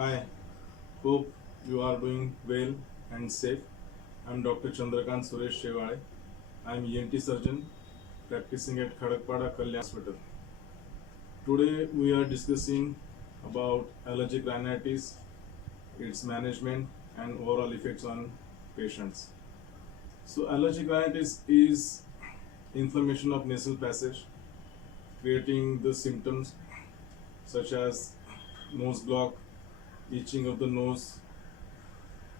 Hi, hope you are doing well and safe. I'm Dr. Chandrakant Shewale. I'm ENT surgeon practicing at Khadakpada Kalyan Hospital. Today we are discussing about allergic rhinitis, its management and overall effects on patients. So allergic rhinitis is inflammation of nasal passage creating the symptoms such as nose block, itching of the nose,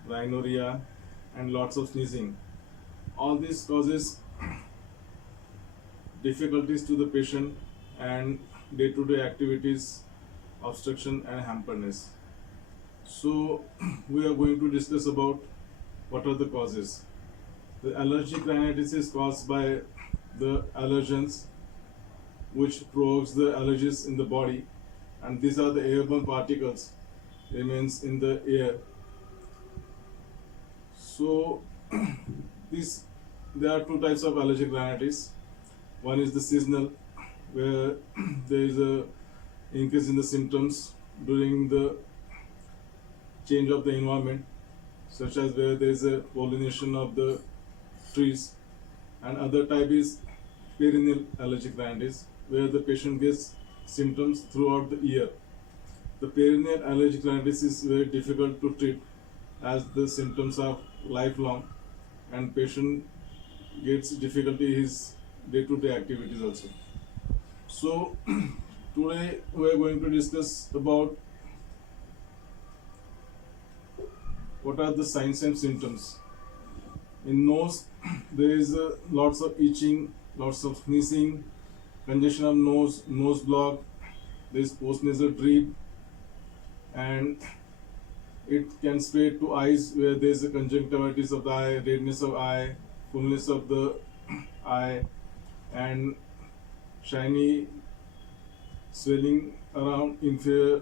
rhinorrhea, and lots of sneezing. All this causes difficulties to the patient and day-to-day activities, obstruction and hamperness. So we are going to discuss about what are the causes. The allergic rhinitis is caused by the allergens which provokes the allergies in the body, and these are the airborne particles remains in the air. So this there are two types of allergic rhinitis. One is the seasonal, where there is a increase in the symptoms during the change of the environment, such as where there is a pollination of the trees. And other type is perennial allergic rhinitis, where the patient gets symptoms throughout the year. The perennial allergic rhinitis is very difficult to treat as the symptoms are lifelong and patient gets difficulty his day-to-day activities also. So today we are going to discuss about what are the signs and symptoms. In nose there is lots of itching, lots of sneezing, congestion of nose block, there is postnasal drip, and it can spread to eyes where there is a conjunctivitis of the eye, redness of eye, fullness of the eye, and shiny swelling around inferior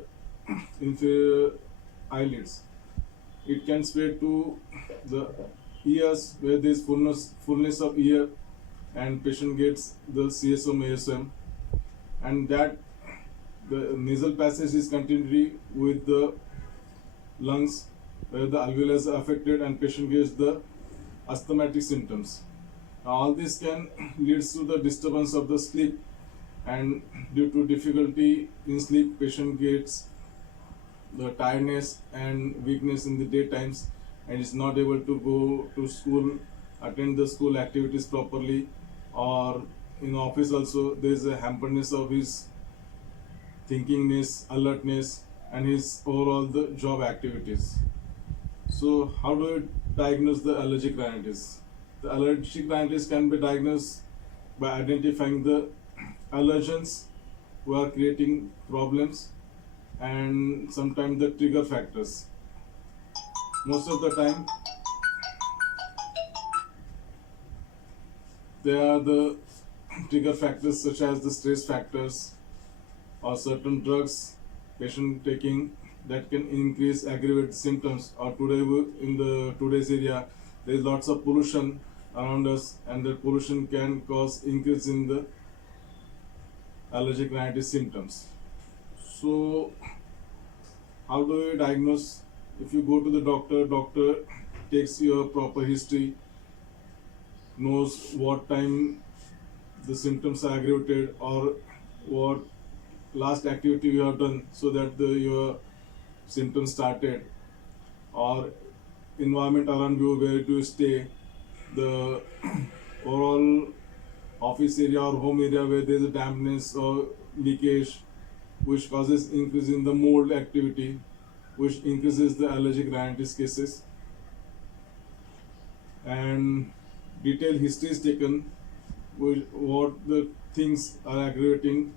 eyelids. It can spread to the ears where there is fullness of ear and patient gets the CSOM ASM, and that the nasal passage is continuity with the lungs where the alveolus are affected and patient gets the asthmatic symptoms. All this can leads to the disturbance of the sleep, and due to difficulty in sleep patient gets the tiredness and weakness in the daytimes and is not able to go to school, attend the school activities properly, or in office also there is a hamperness of his thinkingness, alertness, and his overall the job activities. So how do you diagnose the allergic rhinitis? The allergic rhinitis can be diagnosed by identifying the allergens who are creating problems and sometimes the trigger factors. Most of the time there are the trigger factors such as the stress factors or certain drugs patient taking that can increase aggravate symptoms, or today in the today's area there is lots of pollution around us and the pollution can cause increase in the allergic rhinitis symptoms. So how do you diagnose? If you go to the doctor takes your proper history, knows what time the symptoms are aggravated or what last activity you have done so that your symptoms started, or environment around you where do you stay, the overall office area or home area where there is a dampness or leakage which causes increase in the mold activity which increases the allergic rhinitis cases, and detailed history is taken with what the things are aggravating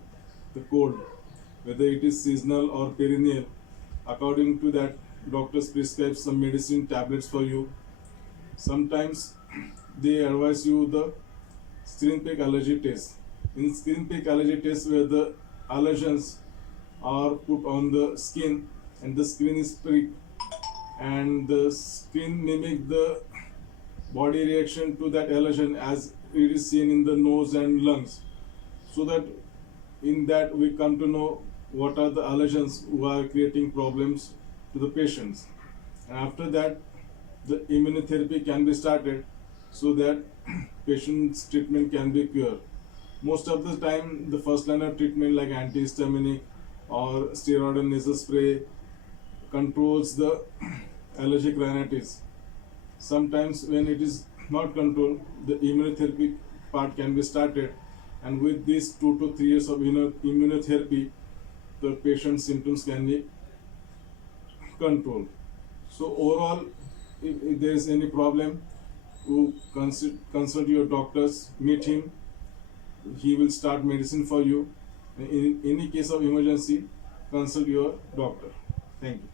the cold, whether it is seasonal or perennial. According to that, doctors prescribe some medicine tablets for you. Sometimes they advise you the skin prick allergy test. In skin prick allergy test, where the allergens are put on the skin and the skin is pricked, and the skin mimic the body reaction to that allergen as it is seen in the nose and lungs, so that in that we come to know what are the allergens who are creating problems to the patients. And after that, the immunotherapy can be started so that patient's treatment can be cured. Most of the time, the first line of treatment like antihistaminic or steroid nasal spray controls the allergic rhinitis. Sometimes when it is not controlled, the immunotherapy part can be started, and with these 2 to 3 years of immunotherapy, the patient's symptoms can be controlled. So overall, if there is any problem, you consult your doctors, meet him. He will start medicine for you. In any case of emergency, consult your doctor. Thank you.